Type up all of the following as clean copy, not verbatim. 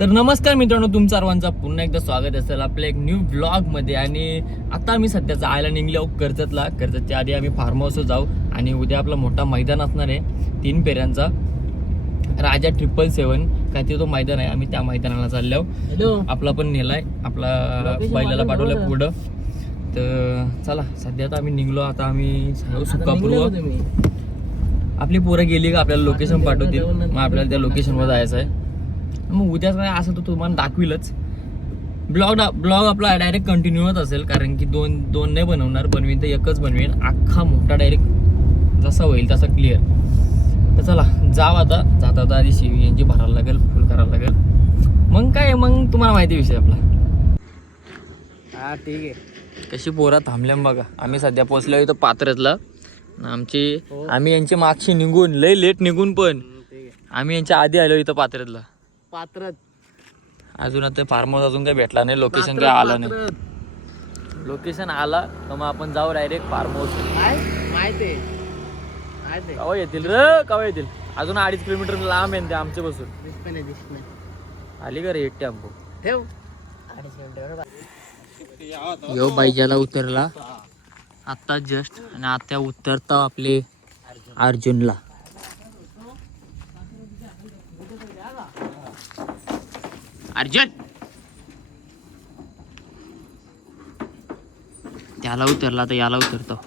तर नमस्कार मित्रांनो, तुमचं सर्वांचं पुन्हा एकदा स्वागत असेल आपल्या एक न्यू व्लॉगमध्ये. आणि आता आम्ही सध्या जायला निघलो कर्जतच्या आधी आम्ही फार्म हाऊसवर जाऊ. आणि उद्या आपला मोठा मैदान असणार आहे 3 फेऱ्यांचा, राजा 777 काय ते तो मैदान आहे. आम्ही त्या मैदानाला चाललो. आपला पण नेलाय, आपला बैलाला पाठवलं पुढं. तर चला सध्या तर आम्ही निघलो. आता आम्ही सुकापूर्व आपली पोरं गेली का आपल्याला लोकेशन पाठवतील, मग आपल्याला त्या लोकेशनवर जायचं आहे. मग उद्याच काय असं तर तुम्हाला दाखविलच. ब्लॉग आपला डायरेक्ट कंटिन्यू होत असेल, कारण की दोन नाही बनवीन तर एकच बनवेन, अख्खा मोठा डायरेक्ट जसा होईल तसा क्लिअर. तर चला जाऊ. आता जाता आधी शिवी यांची भरायला लागेल, फुल करायला लागेल. मग काय, मग तुम्हाला माहिती विषय आपला. हा ठीक आहे. कशी पोरं थांबल्या बघा. आम्ही सध्या पोहोचलो इथं पात्रतला. आम्ही यांची मागशी निघून लय लेट निघून, पण आम्ही यांच्या आधी आलो इथं पात्रतला. अजून आता फार्म हाऊस अजून काही भेटला नाही, लोकेशन काय आला नाही. लोकेशन आला तर मग आपण जाऊ डायरेक्ट फार्म हाऊस. माहिती कवा येतील रे, कवा येतील? अजून 2.5 किलोमीटर लांब आहे ते आमच्या बसून. आली का रे एक टेम्पो? ठेव. यो बाईजाला उतरला आता जस्ट, आणि आता उतरता आपले अर्जुनला. अर्जुन त्याला उतरला तर याला उतरतो.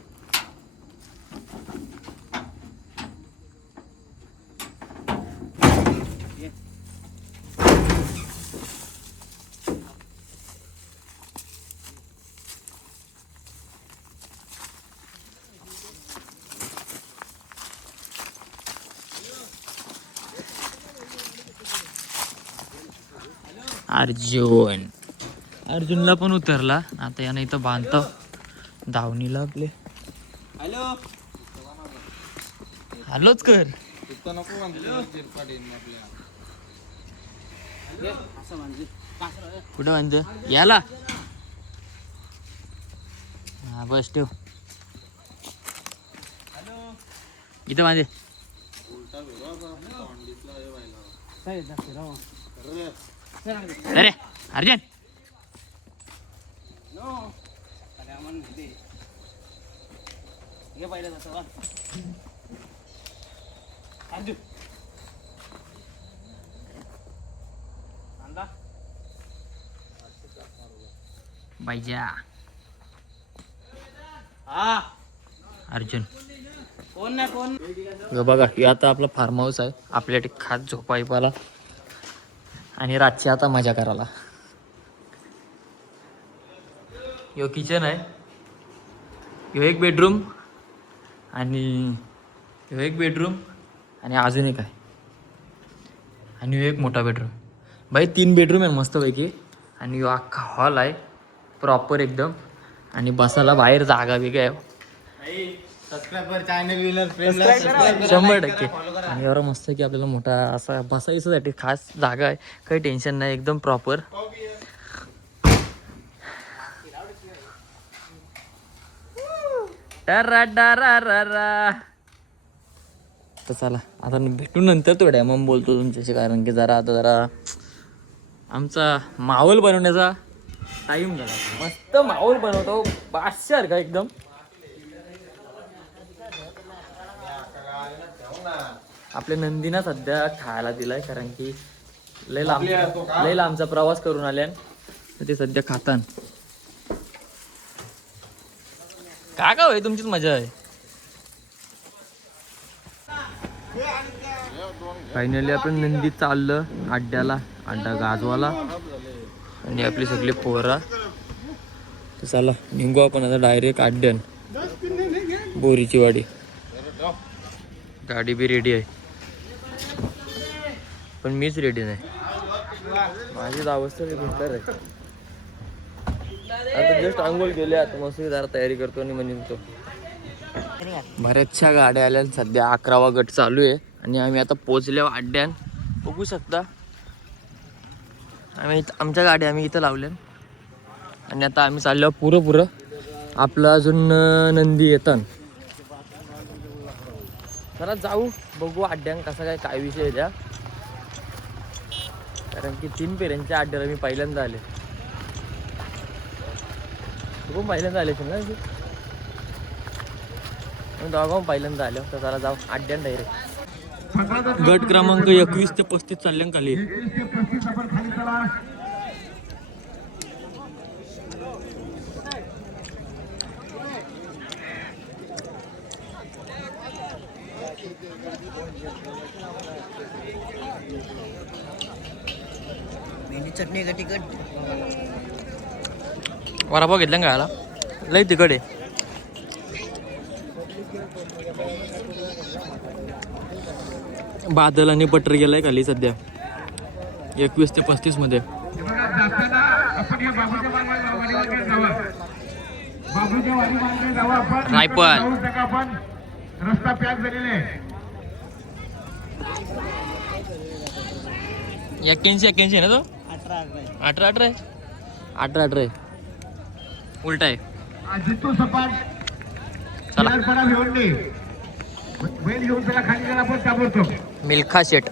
अर्जुनला पण उतरला. आता यानं इथं बांधतो धावणीला आपले. हॅलोच कर. कुठं बांधतो याला? हा बस ठेव इथं बांधे. अरे अर्जुन बाईजा अर्जुन कोण ना कोण बघा. हे आता आपला फार्म हाऊस आहे. आपल्यासाठी खास झोपायला आणि रातची आता मजा करायला. यो किचन आहे, यो एक बेडरूम आणि अजून एक आहे, आणि यो एक मोठा बेडरूम. बाई 3 बेडरूम आहे मस्तपैकी. आणि यो अख्खा हॉल आहे प्रॉपर एकदम. आणि बसायला बाहेर जागा वेगळी आहे. 100%. आणि एवढा मस्त की आपल्याला मोठा असा बसायसाठी खास जागा आहे. काही टेन्शन नाही, एकदम प्रॉपर. तर चला आता भेटून नंतर थोड्या मग बोलतो तुमच्याशी, कारण की जरा आमचा माहोल बनवण्याचा टाइम झाला. मस्त माहोल बनवतो बादशाह का एकदम. आपल्या नंदीना सध्या खायला दिलाय, कारण की लय लांबचा प्रवास करून आल्यान ते सध्या खातान. का होय तुमचीच मजा आहे. फायनली आपण नंदी चाललं अड्डा गाजवाला. आणि आपली सगळी पोरा. तर चला निघू आपण आता डायरेक्ट अड्ड्यान बोरीची वाडी. गाडी बी रेडी आहे, पण मीच रेडी नाही. माझीच अवस्था भेटणार आहे. आता जस्ट आंघोळ केली, आता मस्त जरा तयारी करतो आणि म्हणजे तो. बऱ्याचशा गाड्या आल्या. सध्या 11वा गट चालू आहे. आणि आम्ही आता पोचल्यावर अड्ड्यान बघू शकता. आमच्या गाड्या आम्ही इथं लावल्या. आणि आता आम्ही चाललो पुरं आपलं अजून नंदी येतात. चला जाऊ बघू अड्ड्यान कसा काय विषय आहे त्या. कारण की 3 फेऱ्यांच्या अड्ड्याला मी पहिल्यांदा आले. तू पण पहिल्यांदा आले ना? दोघं पहिल्यांदा आलो तर त्याला जाऊ अड्ड्यान डायरेक्ट. गट क्रमांक 21 ते 35 चालल्या खाली. चटणी का तिखट वडापाव घेतला का याला? लई तिखट आहे. बादल आणि बटर गेलाय खाली सध्या 21 ते 35 मध्ये. रायपल रस्ता पॅक झालेला आहे. 81 आहे ना तो? 18 आहे. उलटा आहे. जितू सपाट चला बैल घेऊन त्याला खाली गेला पण ताबडतोब. मिल्खा शेट.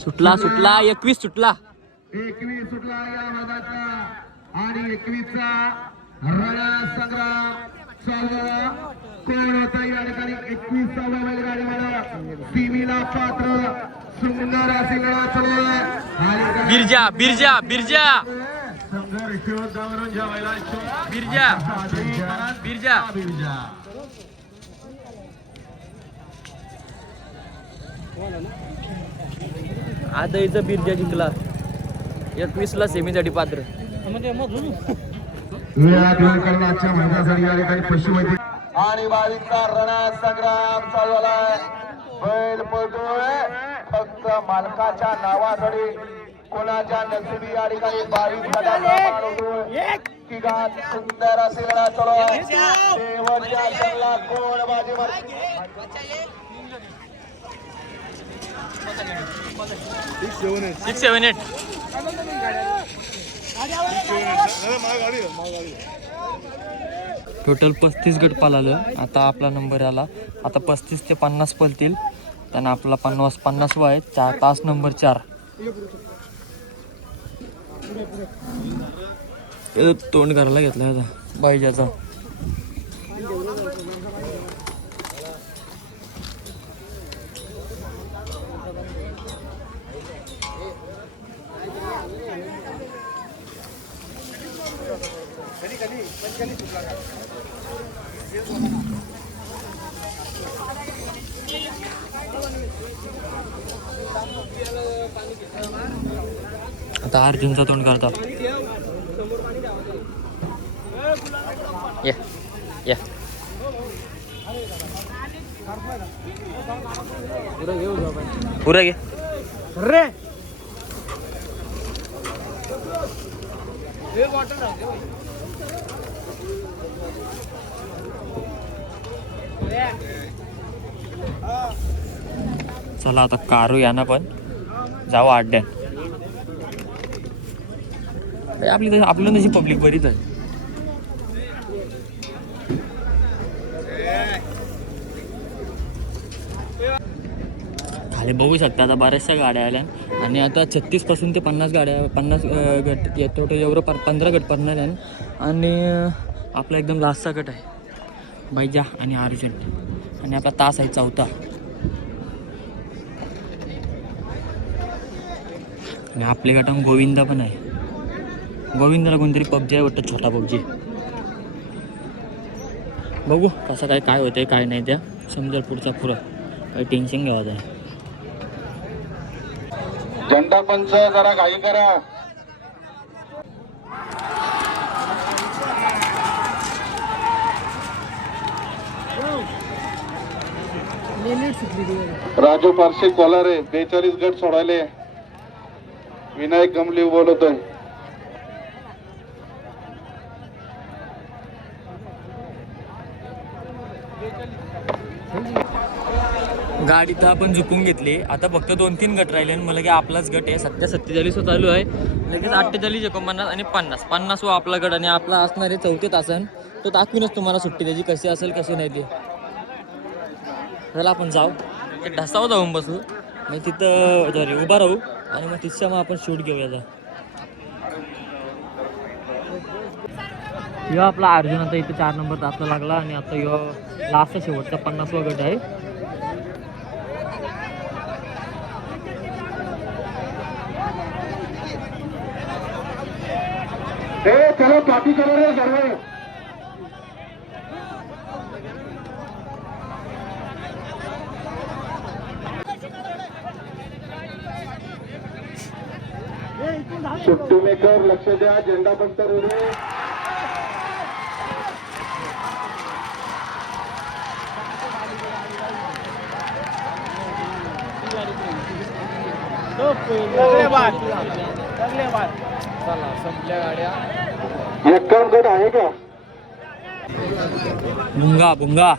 सुटला 21 सुटला. 21 सुटला या मैदानाचा आणि 21चा रणा संग्राम चालू. कोण होता या ठिकाणी 21वा बैलगाडी मला सीमीला पात्र सुंदर अशी लढा चालू आहे. बिरजा संघर्ष दमरून ज्या बिरजा आता इथं बिरजा जिंकला. 21ला सेमीसाठी पात्र. आजच्या महिन्यासाठी या ठिकाणी पश्चिम आणि 22चा रणा संग्राम चालू आहे. बैल पळतोय फक्त मालकाच्या नावासाठी. कोणाच्या नशिबी या ठिकाणी 22 तिघात सुंदर असे लढा चालू आहे. शेवटच्या क्षणाला कोण बाजी मारते? 678. टोटल 35 गट पालालं. आता आपला नंबर आला. आता 35 ते 50 पलतील. त्यांना आपला 50 आहे. 4 तास नंबर 4. तोंड करायला घेतला आता बाईजाचा. आता अर्जुनचा तोंड करतात. या पुरा घे रे. चला आता कारू यांना पण जाऊ अड्ड्यात. आपलं तशी पब्लिक बरीच आहे. खाली बघू शकता आता बऱ्याचशा गाड्या आल्या आणि आता 36 पासून ते 50 गाड्या 50 गट टोटल एवढं 15 गट पडणार आहे. आणि आपला एकदम लास्टचा गट आहे बैजा आणि अर्जुन. आणि आपला तास आहे 4था. आणि आपल्या गटात गोविंदा पण आहे. गोविंदाला कोणतरी पबजी आहे वाटतं, छोटा पबजी. बघू कसं काय होतंय काय नाही त्या समजा पुढचा काही टेन्शन घ्यावं आहे. झेंडा पंच जरा घाई करा. राजू पारशी कोलारे 42 गट सोडायले. विनायक गमली बोलतोय. गाडी तर आपण झुकून घेतली. आता फक्त 2-3 गट राहिले आणि मला की आपलाच गट आहे. सध्या 47 चालू आहे. लगेच 48, 49 आणि 50 वा आपला गट आणि आपला असणार आहे 4थी तासन. तो दाखवीनच तुम्हाला सुट्टी त्याची कशी असेल कशी नाही ते. चला आपण जाऊ ते ढसाव जाऊन बसू मग तिथं सॉरी उभा राहू आणि मग तिथच्या मग आपण शूट घेऊया जा. ह्यो आपला अर्जुन आता इथे 4 नंबर तासला लागला आणि आता ह्यो लास्टचा शेवटचा 50 वा गट आहे. चलो पाठी करो रे सर्व. सुट्टी मेकर लक्ष द्या. झेंडा बंद करू रे. चला संपल्या गाड्या. एक्कावन्न गट आहे का? भुंगा भुंगा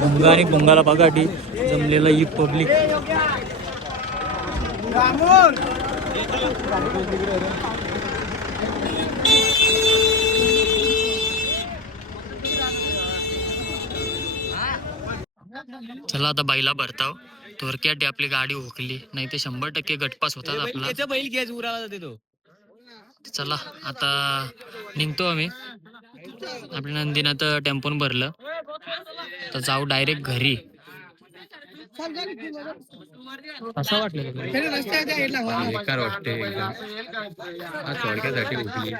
भुंगा आणि भुंगाला बघा टी जमलेला ही पब्लिक. चला आता बाईला भरताव थोडक्यात आपली गाडी हुकली नाही ते 100% गटपास होतात आपला. बैल घ्यायच उराला जाते तो. चला आता निघतो आम्ही. आपल्या नंदीनं तर टेम्पोन भरलं तर जाऊ डायरेक्ट घरी. असं वाटलं बेकार वाटते आज थोडक्यासाठी उठली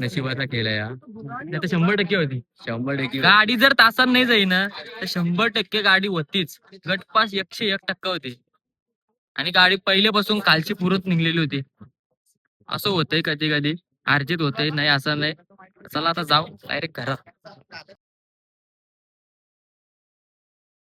नशिबाचा केला या नाही तर 100% होती. 100% गाडी जर तासात नाही जाई ना तर 100% गाडी होतीच. गटपास 101% होती आणि गाडी पहिल्यापासून कालची पुरत निघलेली होती. असं होतंय कधी कधी अर्जित होतंय नाही असं नाही. चला आता जाऊ डायरेक्ट घरात.